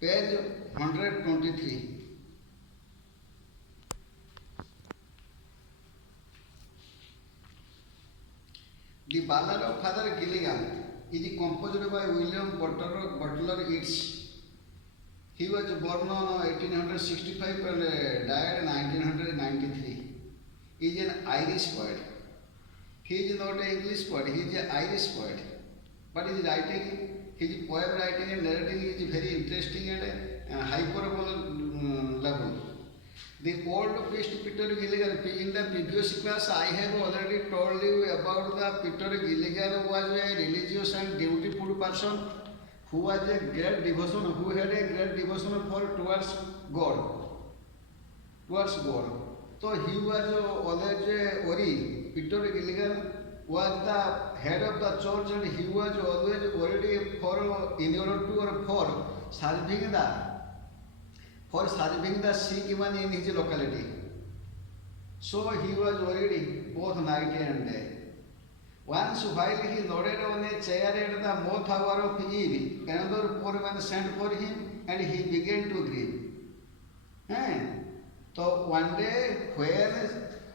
Page 123. The Ballad of Father Gilligan is composed by William Butler Yeats. He was born on 1865 and died 1993. He is an Irish poet. He is not an English poet, he is an Irish poet. But his writing, his poem writing and narrating is very interesting and hyperbole level. The old priest Peter Gilligan, in the previous class I have already told you about the Peter Gilligan was a religious and dutiful person who was a great devotion, who had a great devotion towards God. So he was always worried. Peter Gilligan was the head of the church and he was always worried in order to or for serving the sick man in his locality. So he was worried both night and day. Once while he nodded on a chair at the mouth hour of eve, another poor man sent for him and he began to grieve. So one day when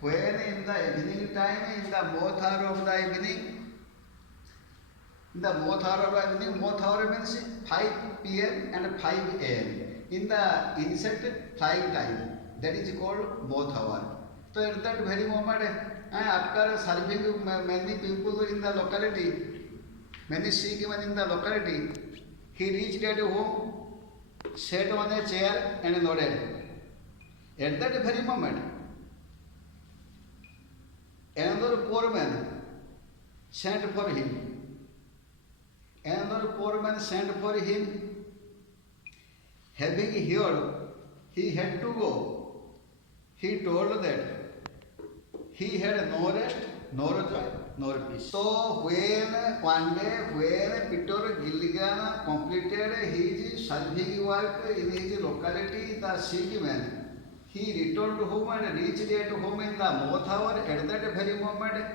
in the evening time, in the mouth hour of the evening, mouth hour means 5 p.m. and 5 a.m. In the insect flying time, that is called mouth hour. So at that very moment, after serving many people in the locality, many sick men in the locality, he reached at home, sat on a chair and nodded. At that very moment, another poor man sent for him. Having heard he had to go, he told that he had no rest, nor joy, nor peace. So one day when Peter Gilligan completed his serving work in his locality, the sick man, he returned home and reached at home in the mouth hour. At that very moment,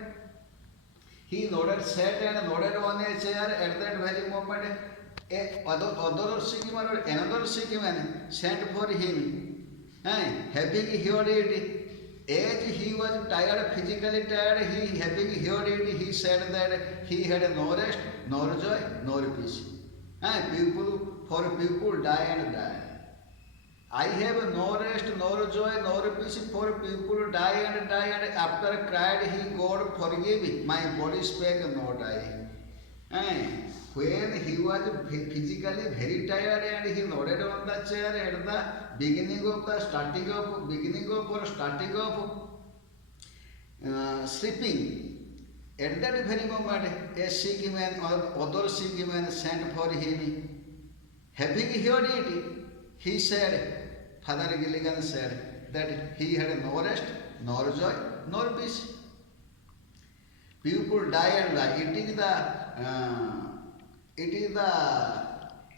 he sat and nodded on a chair. At that very moment, another sick man sent for him. Having heard it, as he was tired, physically tired, having heard it, he said that he had no rest, nor joy, nor peace. People die and die. I have no rest, nor joy, nor peace, for people die and die, and after cried he, God forgive me, my body spake no die. When he was physically very tired and he nodded on the chair at the beginning of sleeping, at that very moment a sick man or other sick man sent for him. Having heard it, he said, Father Gilligan said that he had no rest, nor joy, nor peace. People die and die. It is the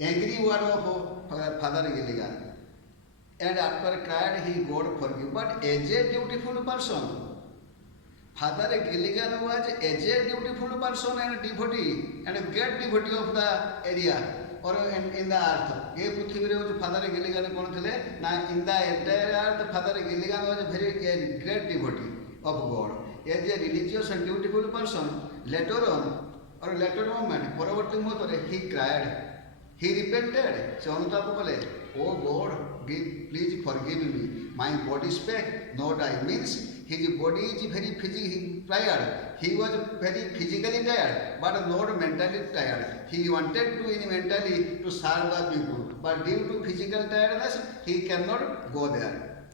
angry word of Father Gilligan. And after cried he, God forgive. But as a dutiful person, Father Gilligan was as a dutiful person and devotee and a great devotee of the area. Or in the earth. ये पृथ्वी रे जो father Gilligan कौन थे ना in the entire earth Father Gilligan was a very great devotee of God. As a religious and dutiful person, later on moment, परवर्ती मुहूर्त he cried, he repented. Se अनुताप कले, oh God, please forgive me. My body spake, no die. Means his body is very physically tired. He was very physically tired, but not mentally tired. He wanted to mentally to serve the people, but due to physical tiredness, he cannot go there.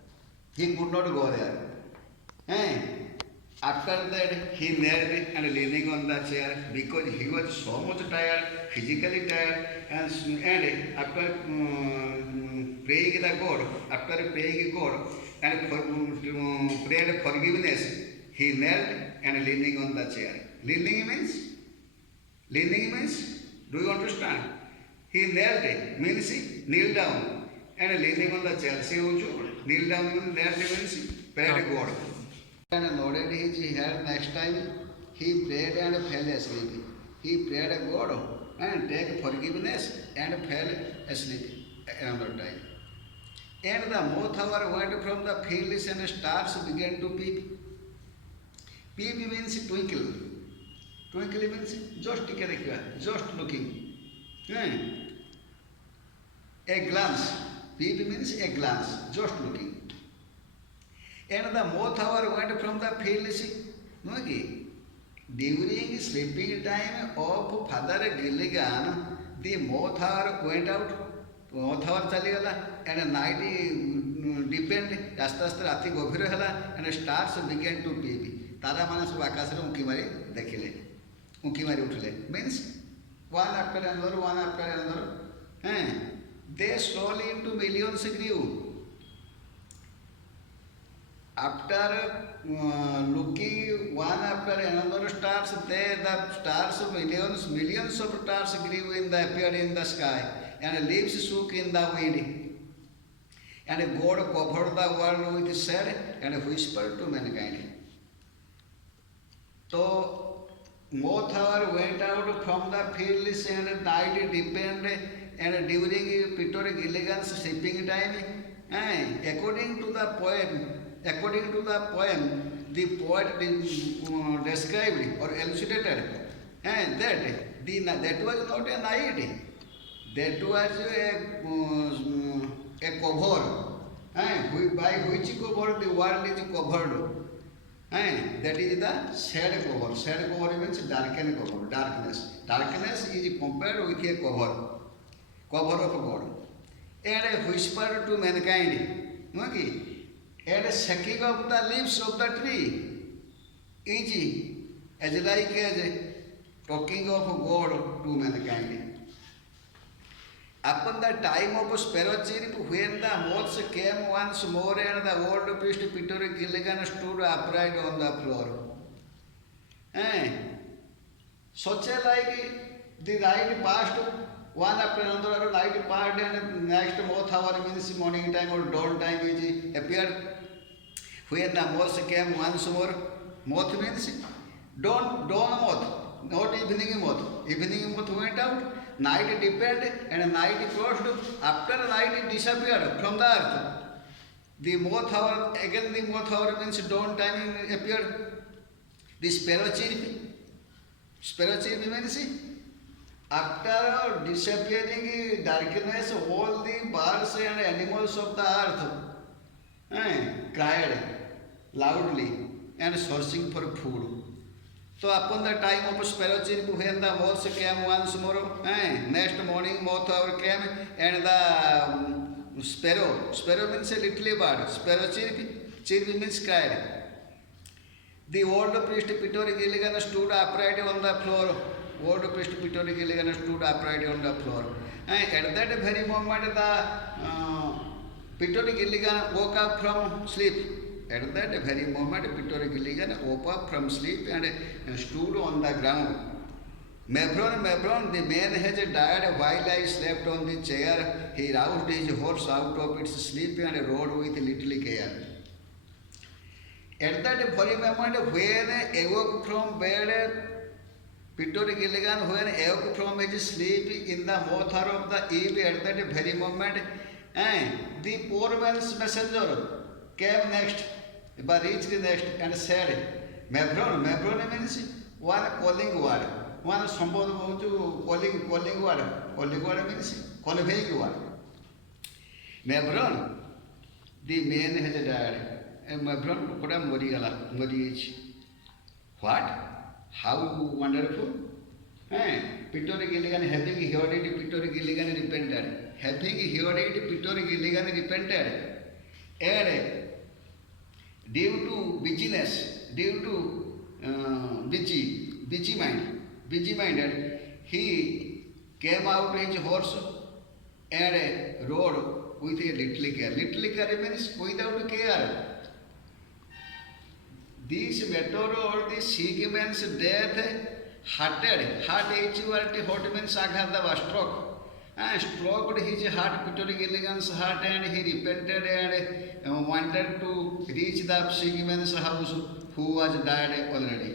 He could not go there. After that, he knelt and leaning on the chair because he was so much tired, physically tired, and after praying God, and prayed forgiveness, he knelt and leaning on the chair. Leaning means, do you understand? He knelt means kneel down and leaning on the chair. See, kneel down means prayed God. And nodded his head. Next time he prayed and fell asleep. He prayed God and take forgiveness and fell asleep. another time. And the moth hour went from the fields and stars began to peep. Peep means twinkle. Twinkle means just just looking. A glance. Peep means a glance, just looking. And the moth hour went from the fields. During sleeping time of Father Gilligan, the moth hour went out. Moth hour चलीगला and night depend आस्ते आस्ते राति गभीर है and stars began to peep. तारा माने सब आकाश रे उंकी मारी देखिले, उंकी मारी उठले. Means one after another. They slowly into millions grew. After looking one after another stars, the stars of millions of stars appeared in the sky, and leaves shook in the wind. And God covered the world with shade and whispered to mankind. So moth hour went out from the fields and night deepened, and during Peter Gilligan's sleeping time, according to the poem, the poet described or elucidated that was not a night, that was a cover, by which cover the world is covered. That is the shade cover. Shade cover means darkened cover, darkness. Darkness is compared with a cover of God. And whispered to mankind. Okay. And shaking of the leaves of the tree is as like as talking of God to mankind. Upon the time of sparrow chirp, when the moths came once more and the old priest Peter Gilligan stood upright on the floor. Such a like the light passed one after another, light passed and next moth hour means morning time or dawn time is appeared. When the moths came once more, moth means dawn moth, not evening moth. Evening moth went out. Night deepened and night closed. After night disappeared from the earth. The moth hour, again the moth hour means dawn time appeared. The sparrow chirp. Sparrow chirp means after disappearing darkness, all the birds and animals of the earth cried loudly and searching for food. So upon the time of sparrow chirp, when the moths came once more, next morning moth hour came and the sparrow means a little bird, sparrow chirp means cried. The old priest Peter Gilligan stood upright on the floor. Old priest Peter Gilligan stood upright on the floor. At that very moment, the Peter Gilligan woke up from sleep. At that very moment, Peter Gilligan woke up from sleep and stood on the ground. Mavron, the man has died while I slept on the chair. He roused his horse out of its sleep and rode with little care. At that very moment, when awoke from bed, Peter Gilligan, when awoke from his sleep in the moth hour of the eve, at that very moment, the poor man's messenger came next, but reached next and said, Mavron means one calling word. One sambodh calling word. Calling word means conveying word. Mavron, the man has died. And Mavron could have married. What? How wonderful. Peter Gilligan, having heard it, Peter Gilligan repented. Having heard it, Peter Gilligan repented. And due to busyness, due to busy minded, he came out his horse and rode with a little care. Little care means without care. This matter or the sick man's death hurt means Aghadava stroke. And stroked his heart, Peter Gilligan's heart, and he repented and wanted to reach the sick man's house who was dead already.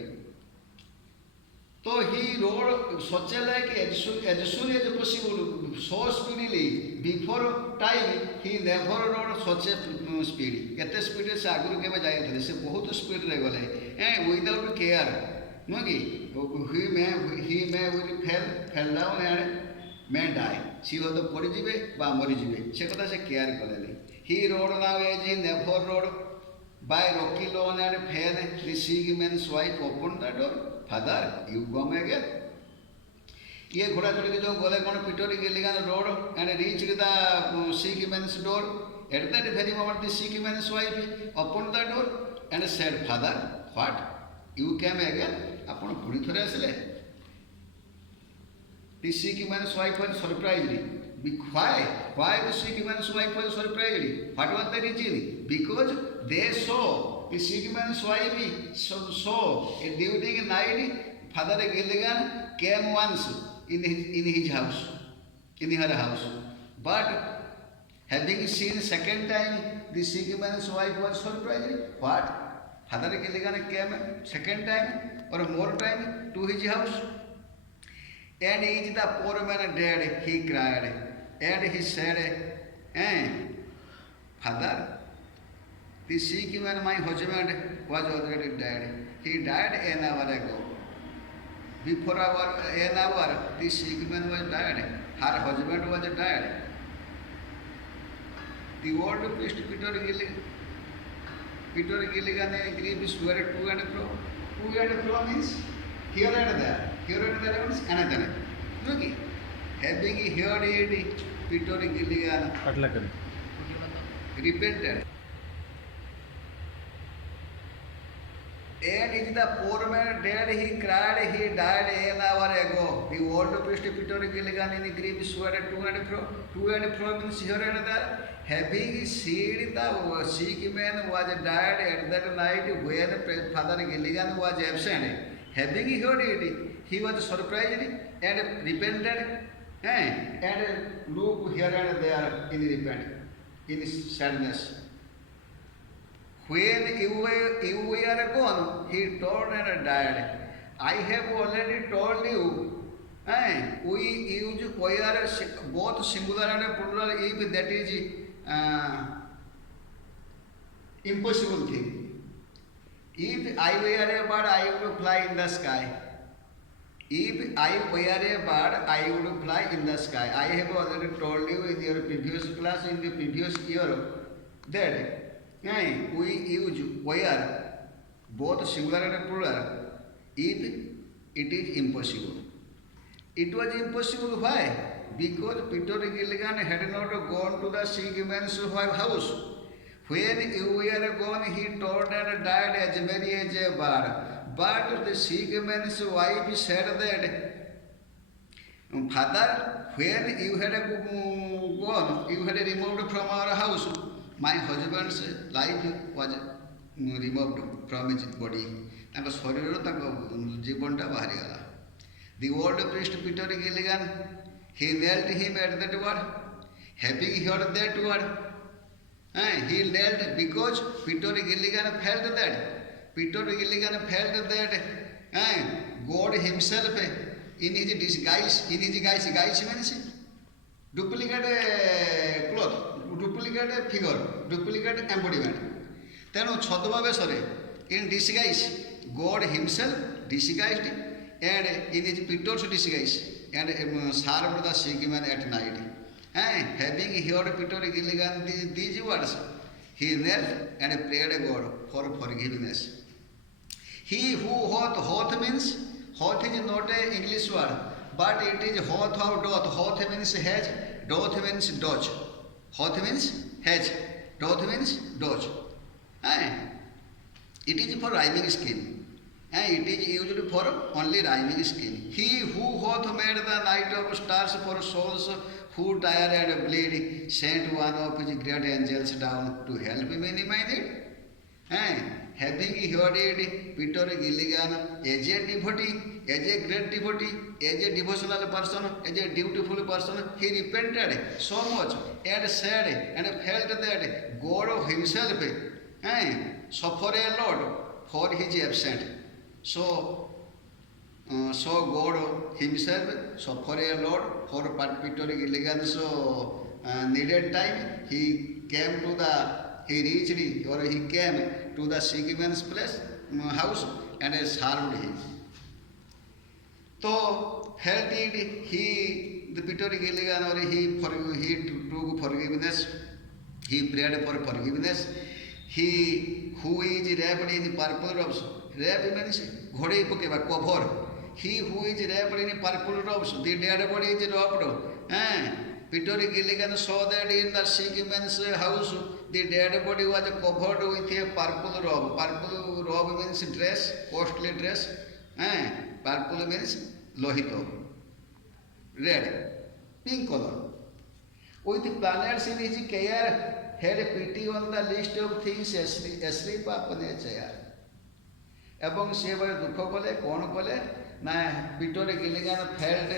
So he rode such a like as soon as possible, so speedily. Before time, he never rode such a speed. At the speed से आगुरी के बजाय थे से बहुत speed रह गए हैं without care. No कि he may will fell down and may die. She was the pori jibe ba mori jibe. Se kotha se care करें. He rode now as he never rode by rocky lawn and fell. The seaman's wife opened the door. Father, you come again. ये घोड़ा चढ़ के जो गले कौन Peter Gilligan rode and reached the seaman's door. At that very moment, the seaman's wife opened the door and said, Father, what? You came again? ଆପଣ ପୁଣି ଥରେ ଆସିଲେ? The seaman's wife was surprised. Why the seaman's wife was surprised? What was the reason? Because they saw the seaman's wife saw during night Father Gilligan came once in his house, in her house. But having seen second time, the seaman's wife was surprised. What? Father Gilligan came second time or more time to his house. And is the poor man dead? He cried. And he said, Father, the sick man, my husband, was already dead. He died an hour ago. Before an hour, the sick man was dead. Her husband was dead. The old priest Peter Gilligan agreed swear to and fro. To and fro means here and there. Here and there means another. Look, having heard it, Peter Gilligan repented. And if the poor man dead, he cried, he died an hour ago. The old priest Peter Gilligan in grief swear to and fro. To and fro means here and there. Having seen the sick man was died at that night when Father Gilligan was absent. Having heard it, he was surprised and repented and looked here and there in repent, in sadness. When you were gone, he turned and died. I have already told you, we use both singular and plural if that is impossible thing. If I were a bird, I would fly in the sky. If I were a bird, I would fly in the sky. I have already told you in your previous class, in the previous year, that we use where both singular and plural if it is impossible. It was impossible. Why? Because Peter Gilligan had not gone to the sick man's house. When you were gone, he turned and died as merry as a bird. But the sick man's wife said that, Father, when you had gone, you had removed from our house, my husband's life was removed from his body. ତାଙ୍କ ଶରୀରରୁ ତାଙ୍କ ଜୀବନଟା ବାହାରିଗଲା. The old priest Peter Gilligan, he knelt him at that word. Having heard that word, he knelt because Peter Gilligan felt that. Peter Gilligan felt that God himself in his disguise, guise means duplicate cloth, duplicate figure, duplicate embodiment. ତେଣୁ ଛଦ୍ମ ବେଶରେ in disguise, God himself disguised and in his Peter's disguise and served the sick man at night. Having heard Peter Gilligan these words, he knelt and prayed God for forgiveness. He who hath means, hath is not an English word, but it is hath of doth. Hath means has, doth means does. Hath means has, doth means does. It is for rhyming scheme. It is used for only rhyming scheme. He who hath made the night of stars for souls who tire and bleed, sent one of his great angels down to help minimize it. Having heard it, Peter Gilligan, as a devotee, as a great devotee, as a devotional person, as a dutiful person, he repented so much and said and felt that God himself suffered a lot for his absent. So, so God himself suffered a lot for perpetual Gilligan's needed time. He came to he reached or he came to the sick man's place, house and served him. So felt it, the Peter Gilligan or he took forgiveness, he prayed for forgiveness. He who is wrapped in purple robes, wrapped means घोड़े पकेवा cover. He who is wrapped in purple robes, the dead body is wrapped. Peter Gilligan saw that in the sick man's house, the dead body was covered with a purple robe. Purple robe means dress, costly dress. Purple means lohito, red, pink color. With the planets in his care, had pity on the list of things asleep upon a chair. এবং সে এবারে দুঃখ কলে কোণ কলে না Peter Gilligan felt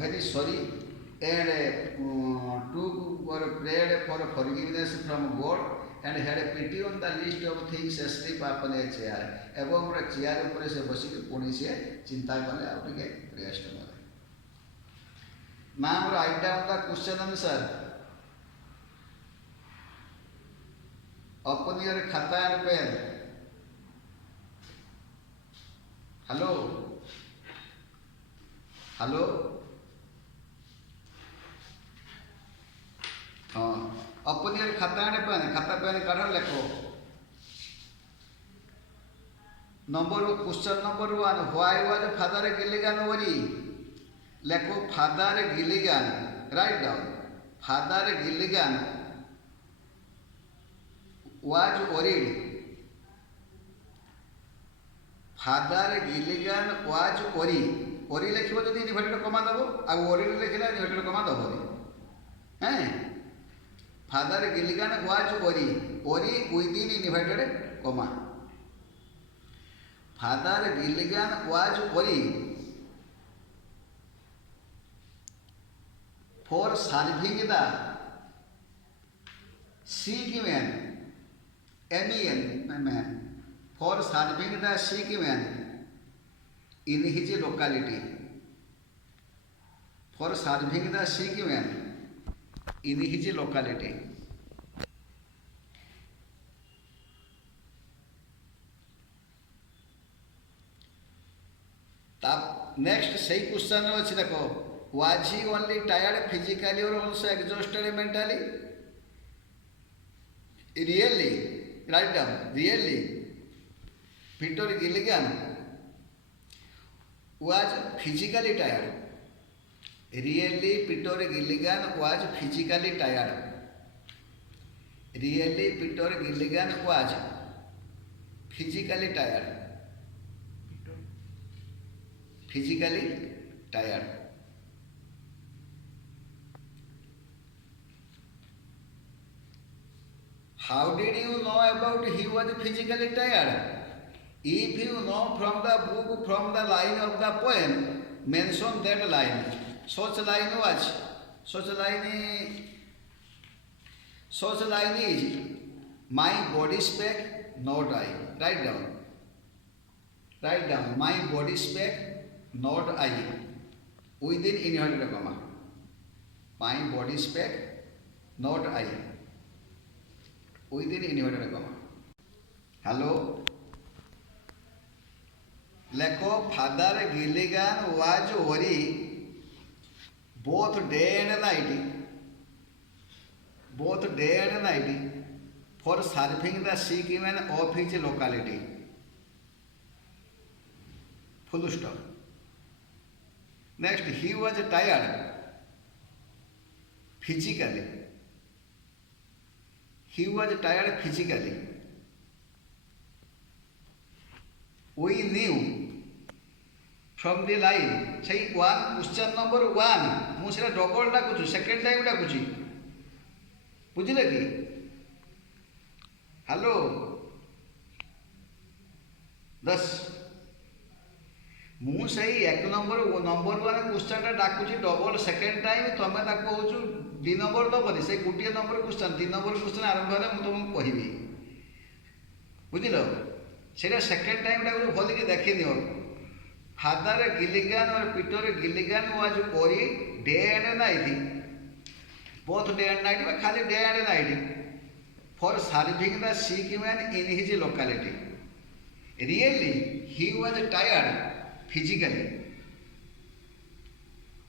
very sorry and took or prayed for forgiveness from God and had pity on the list of things asleep upon a chair. এবং chair উপরে সে বসিকি পুଣି সে চিন্তা কলে ଆଉ ଟିକେ ରେଷ୍ଟ ନେଲେ। ନା ଆମର ଆଇଟା on the question answer open your khata and pen. Hello? Hello? Open your khata and pen. Khata pen କାଢ଼ ଲେଖ। Question number 1. Why was Father Gilligan worried? লেখ Father Gilligan. Write down. Father Gilligan was worried. Father Gilligan was worried. Worried ଲେଖିବ ଯଦି inverted କମା ଦେବ ଆଉ worried ଲେଖିଲେ inverted କମା ଦେବନି। Father Gilligan was worried. Worried within inverted comma. Father Gilligan was worried for serving the sick man. Man, for serving the sick man in his locality. For serving the sick man in his locality. Next, say question ଅଛି ଦେଖ was he only tired physically or also exhausted mentally? Really, write down. Really, Peter Gilligan was physically tired. Really, Peter Gilligan was physically tired. Really, Peter Gilligan was physically tired. Physically tired. How did you know about he was physically tired? If you know from the book, from the line of the poem, mention that line. Such line is my body spec, not I. Write down. My body spec, not I. Within inverted comma. My body spec, not I. Within inverted comma. Hello? লেখো Father Gilligan was worried both day and night for serving the sick man of his locality. Full stop. Next, he was tired physically. We knew from the line. Say one, question number 1. ମୁଁ ସେଟା double ଡାକୁଛି, second time ଡାକୁଛି, ବୁଝିଲେ କି? Hello 10 ମୁଁ ସେଇ 1 number 1 କ୍ୱେଶ୍ଚନଟା ଡାକୁଛି double second time, ତମେ ତାକୁ କହୁଛୁ 2 ନମ୍ବର ଦେବନି, ସେଇ ଗୋଟିଏ ନମ୍ବର କ୍ୱେଶ୍ଚନ 3 ନମ୍ବର କ୍ୱେଶ୍ଚନ ଆରମ୍ଭ ହେଲେ ମୁଁ ତମକୁ କହିବି, ବୁଝିଲ? ସେଇଟା ସେକେଣ୍ଡ ଟାଇମ୍ ଡାକୁଛି, ଭଲିକି ଦେଖିନିଅ। Father Gilligan or Peter Gilligan was worried day and night, both day and night, but खाली day and night, for serving the sick man in his locality. Really, he was tired physically.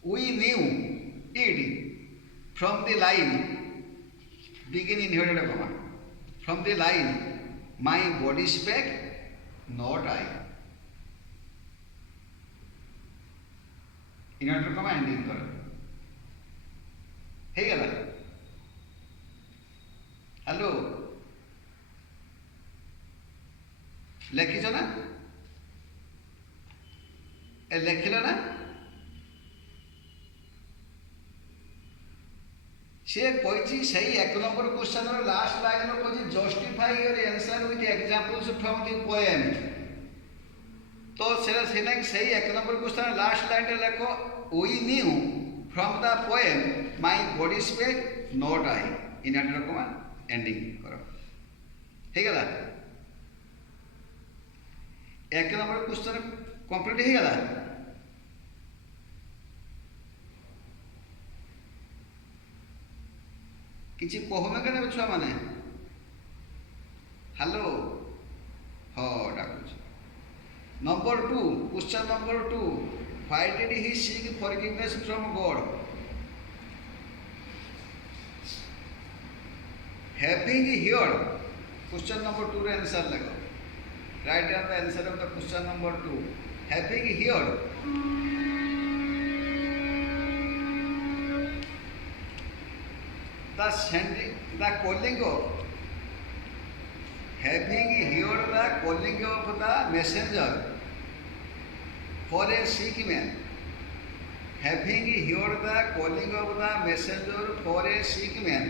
We knew it from the line, begin inverted comma, from the line, my body spec, not I. Inverted comma ending करो. हे गला. Hello. लेखिछ ना? लेखिल ना? से कही सही एक number question last line कही justify your answer with examples from the poem तो सही एक नंबर क्वेश्चन लास्ट लाइन लेखो we knew from the poem my body spake not I inverted comma ending करो ठीक है एक नंबर क्वेश्चन कंप्लीट हो गला किसी कहमे के छुआ मैंने हेलो हाँ डाकुच number 2 question number 2 why did he seek forgiveness from God having heard question number 2 रे आंसर लगो write down the answer of the question number 2 having heard the calling of having heard the calling of the messenger for a sick man having heard the calling of the messenger for a sick man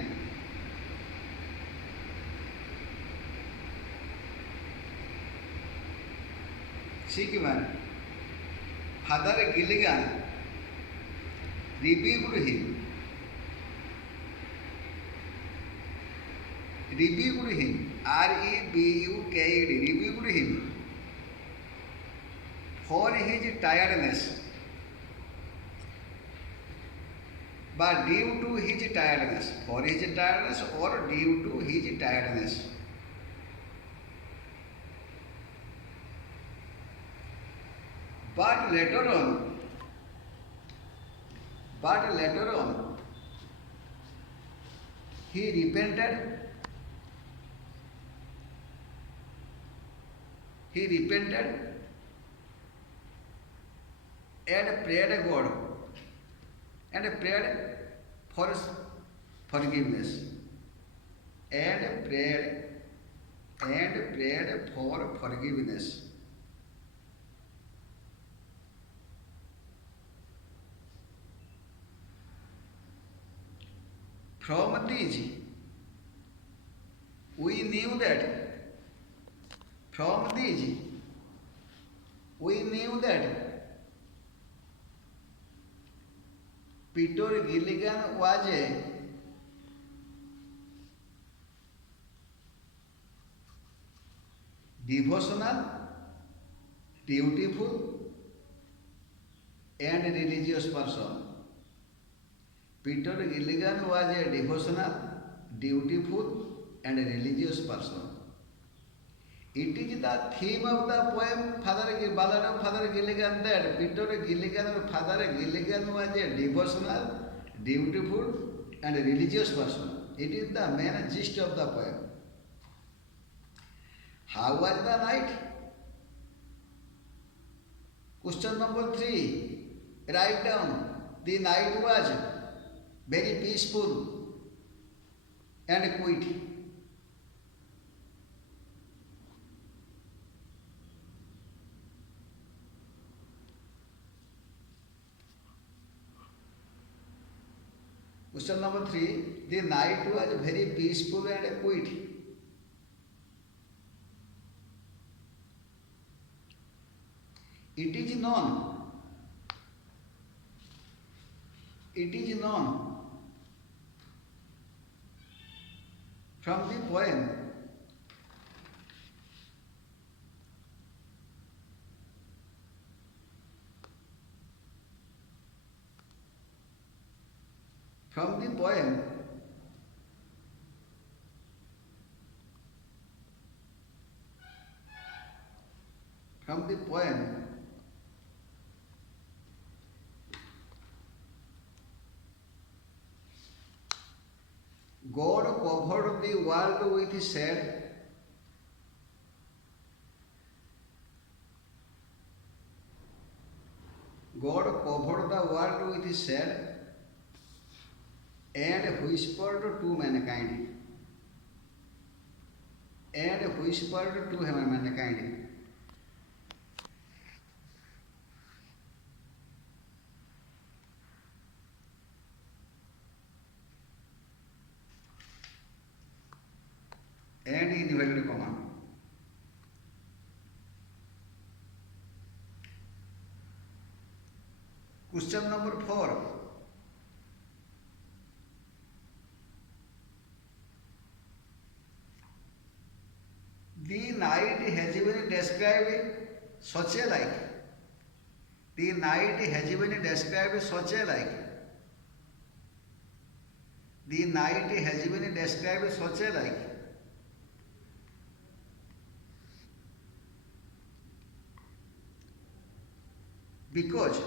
Father Gilligan rebuked him R-E-B-U-K-E-D, rebuked him for his tiredness, but due to his tiredness, for his tiredness or due to his tiredness. But later on, he repented and prayed God and prayed for forgiveness and prayed for forgiveness. From these we knew that Peter Gilligan was a devotional, dutiful and religious person. Peter Gilligan was a devotional, dutiful and religious person. It is the theme of the poem Ballad of Father Gilligan that Peter Gilligan or Father Gilligan was a devotional, dutiful and religious person. It is the main gist of the poem. How was the night? Question number 3. Write down. The night was very peaceful and quiet. Question number 3. The night was very peaceful and quiet. It is known from the poem From the poem, from the poem, God covered the world with shade. God covered the world with shade and whispered to mankind. And whispered to mankind. And in inverted comma. Question number 4. The night has been described such a like. The night has been described such a like. The night has been described such a like. Because